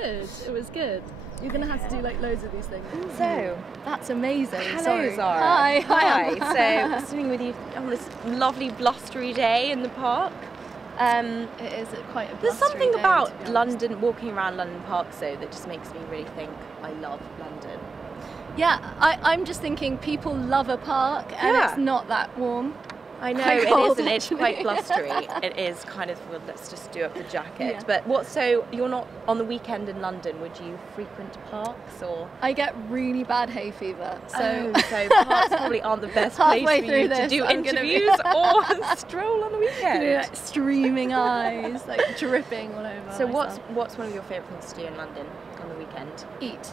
good. It was good. You're gonna have to do like loads of these things. So that's amazing. Hello, Sorry. Zara. Hi. So sitting with you on this lovely blustery day in the park. It is quite a blustery There's something day, about London, walking around London parks though, that just makes me really think I love London. Yeah, I'm just thinking people love a park and it's not that warm. I know, Quite it cold, isn't. It's quite actually. blustery. It is kind of, well, let's just do up the jacket. Yeah. But so you're not, on the weekend in London, would you frequent parks or? I get really bad hay fever, so so parks probably aren't the best place for you to do interviews or stroll on the weekend. You know, like streaming eyes, like dripping all over. So myself. what's one of your favourite things to do in London on the weekend? Eat.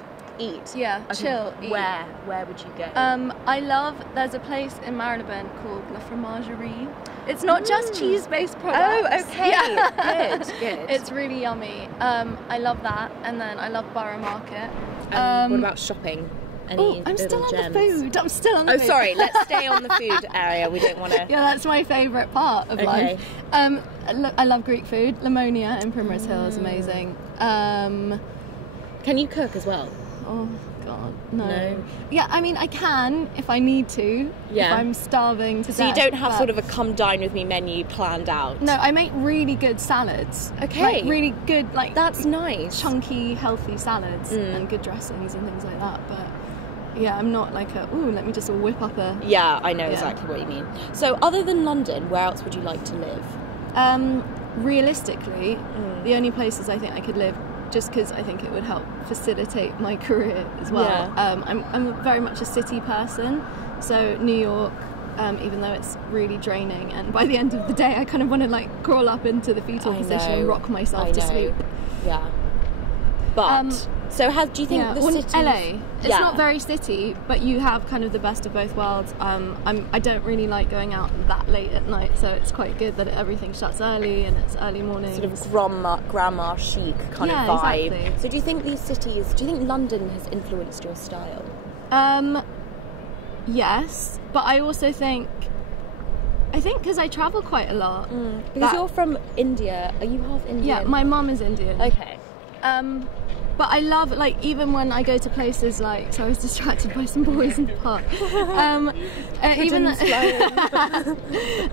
Yeah, chill. Eat. Where would you go? There's a place in Marylebone called La Fromagerie. It's not just cheese-based products. Oh, okay. Yeah. Good. It's really yummy. I love that, and then I love Borough Market. What about shopping? I'm still on the food. I'm still on the food. Oh, sorry. Let's stay on the food area. We don't want to. Yeah, that's my favourite part of life. I love Greek food. Lamonia in Primrose Hill is amazing. Can you cook as well? Oh God, no. Yeah, I mean I can if I need to. Yeah. If I'm starving to death. So you don't have sort of a come dine with me menu planned out? No, I make really good salads. Okay. Like really good, like that's nice. Chunky, healthy salads and good dressings and things like that. But yeah, I'm not like let me just whip up a. Yeah, I know exactly what you mean. So other than London, where else would you like to live? Realistically, the only places I think I could live, just because I think it would help facilitate my career as well. Yeah. I'm very much a city person, so New York, even though it's really draining, and by the end of the day I kind of want to like crawl up into the fetal position and rock myself to sleep. Yeah. But so do you think the city? LA, it's not very city, but you have kind of the best of both worlds. I don't really like going out that late at night, so it's quite good that everything shuts early and it's early morning. Sort of grandma chic kind of vibe. Exactly. So do you think these cities? Do you think London has influenced your style? Yes, but I also think. I think because I travel quite a lot. Because you're from India. Are you half Indian? Yeah, my mum is Indian. Okay. But I love, like, even when I go to places like, so I was distracted by some boys in the park.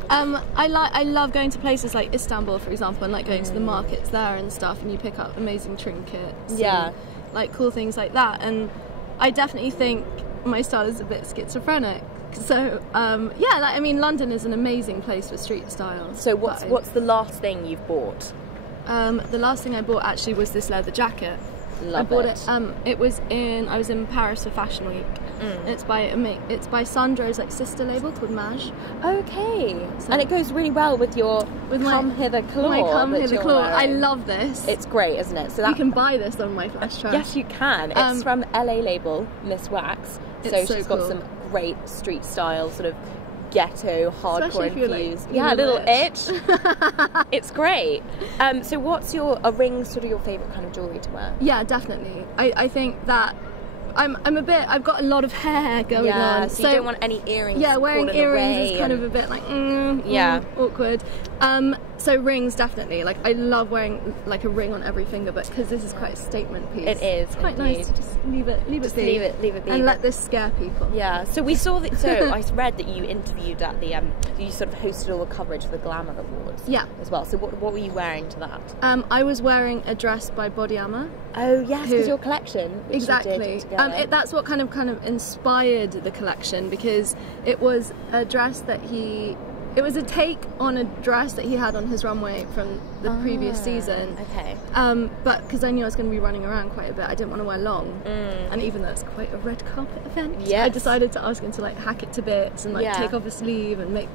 I love going to places like Istanbul, for example, and like going to the markets there and stuff, and you pick up amazing trinkets. Yeah. And, like cool things like that. And I definitely think my style is a bit schizophrenic. So I mean, London is an amazing place for street style. So what's the last thing you've bought? The last thing I bought actually was this leather jacket. I bought it. I was in Paris for Fashion Week. It's by Sandra's like sister label called Maj. Okay. So, and it goes really well with your Come Hither claw. My Come Hither claw. I love this. It's great, isn't it? So you can buy this on my flash track. Yes, you can. It's from LA label Miss Wax. So she's got some great street style sort of ghetto, hardcore infused. Like, a little itch. It's great. So what's a ring sort of your favourite kind of jewellery to wear? Yeah, definitely. I think that I've got a lot of hair going on. So you don't want any earrings. Yeah, wearing earrings is kind of a bit like awkward. So rings, definitely. Like I love wearing like a ring on every finger, but because this is quite a statement piece. It is. It's quite nice to just leave it be. Leave it be. And let this scare people. Yeah. So we saw that. So I read that you interviewed at the you sort of hosted all the coverage for the Glamour Awards. Yeah. As well. So what were you wearing to that? I was wearing a dress by Body Armour. Oh yes, because your collection. Exactly. That's what kind of inspired the collection, because it was a dress that it was a take on a dress that he had on his runway from the previous season. Okay. But because I knew I was going to be running around quite a bit, I didn't want to wear long. And even though it's quite a red carpet event, I decided to ask him to like hack it to bits and like take off a sleeve and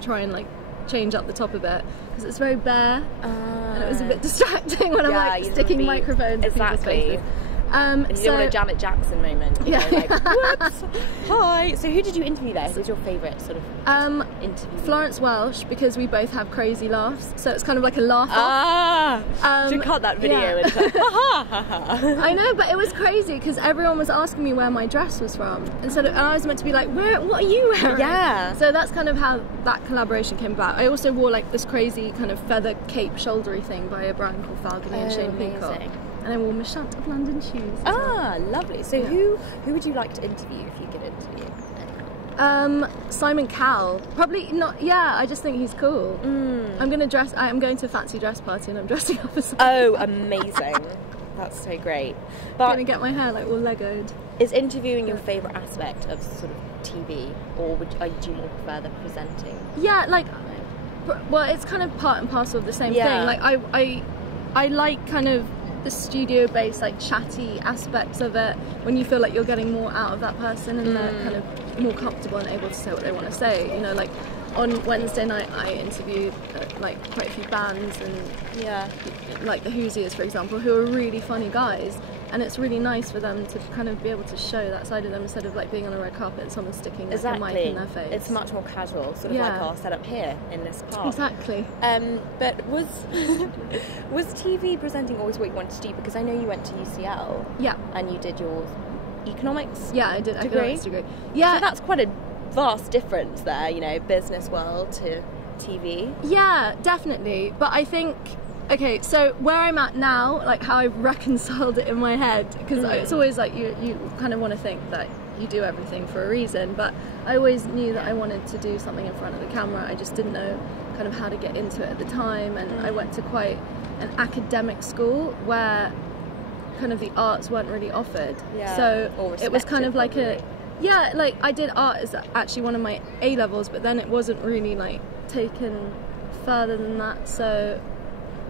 try and like change up the top a bit, because it's very bare and it was a bit distracting when I'm like sticking microphones in people's faces. And you don't want a Janet Jackson moment. You know, like, whoops. Hi. So who did you interview there? Who's your favourite sort of interview? Florence Welsh, because we both have crazy laughs. So it's kind of like a laugh off. Should cut that video and like, I know, but it was crazy because everyone was asking me where my dress was from. And I was meant to be like, what are you wearing? Yeah. So that's kind of how that collaboration came about. I also wore like this crazy kind of feather cape shouldery thing by a brand called Falcon and Shane Peacock. and I wore my Shant of London shoes. Ah, lovely. So who would you like to interview if you could interview? Simon Cowell. Probably not. Yeah, I just think he's cool. I'm going to a fancy dress party and I'm dressing up as. Oh, amazing! That's so great. But I'm going to get my hair like all Legoed. Is interviewing your favourite aspect of sort of TV, or do you more prefer the presenting? Yeah, like, well, it's kind of part and parcel of the same thing. Like, I like kind of the studio-based, like, chatty aspects of it, when you feel like you're getting more out of that person and they're kind of more comfortable and able to say what they want to say. You know, like, on Wednesday night I interviewed like quite a few bands, and like the Hoosiers, for example, who are really funny guys, and it's really nice for them to kind of be able to show that side of them instead of like being on a red carpet and someone sticking like, a mic in their face. It's much more casual, sort of like our setup here in this park. Exactly. But was TV presenting always what you wanted to do? Because I know you went to UCL. Yeah. And you did your economics. Yeah, I did economics degree. Yeah. So that's quite a vast difference there, you know, business world to TV. Yeah, definitely. But I think, okay, so where I'm at now, like how I've reconciled it in my head, because it's always like you kind of want to think that you do everything for a reason, but I always knew that I wanted to do something in front of the camera. I just didn't know kind of how to get into it at the time, and I went to quite an academic school where kind of the arts weren't really offered. So it was kind of like like I did art as actually one of my A-levels, but then it wasn't really like taken further than that, so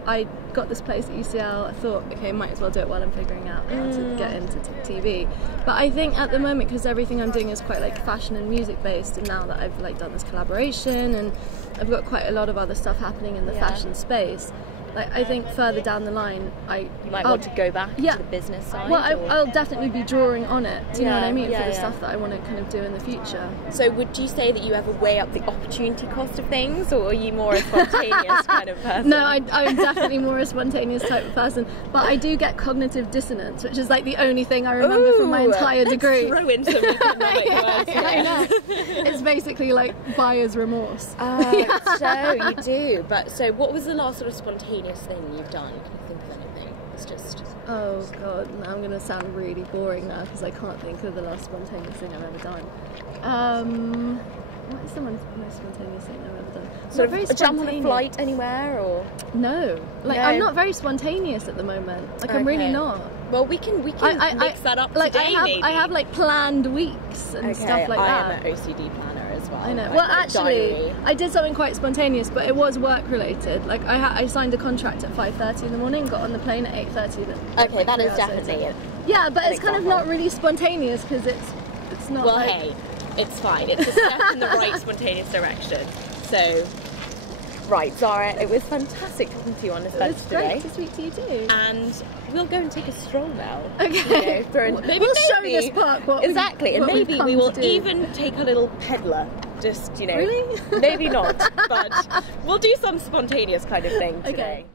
I got this place at UCL. I thought, okay, might as well do it while I'm figuring out how to get into TV. But I think at the moment, because everything I'm doing is quite like fashion and music based, and now that I've like done this collaboration and I've got quite a lot of other stuff happening in the fashion space, like I think further down the line you might want to go back to the business side. Well, I'll definitely be drawing on it. Do you know what I mean? For the stuff that I want to kind of do in the future. So would you say that you ever weigh up the opportunity cost of things, or are you more a spontaneous kind of person? No, I'm definitely more a spontaneous type of person. But I do get cognitive dissonance, which is like the only thing I remember from my entire degree. Throw in some economic words. I know. It's basically like buyer's remorse. So you do. But so what was the last sort of spontaneous thing you've done? Can you think of anything? It's just... Oh god, now I'm going to sound really boring now because I can't think of the last spontaneous thing I've ever done. What is the most spontaneous thing I've ever done? Sort of a jump on a flight anywhere, or...? No. Like, I'm not very spontaneous at the moment. Like, I'm really not. Well, we can mix that up like, today, maybe. I have, like, planned weeks and stuff like that. I am an OCD planner as well. I know. Well, actually, I did something quite spontaneous, but it was work-related. Like, I signed a contract at 5:30 in the morning, got on the plane at 8:30. Okay, that is definitely it. Yeah, but it's kind of not really spontaneous, because it's not well, like... hey, it's fine. It's a step in the right spontaneous direction. So... Right, Zara, it was fantastic talking to you on this bench today. It was great to speak to you too. And we'll go and take a stroll now. Okay. You know, we'll show this park what exactly, and maybe we will even take a little peddler. Just, you know. Really? Maybe not, but we'll do some spontaneous kind of thing today. Okay.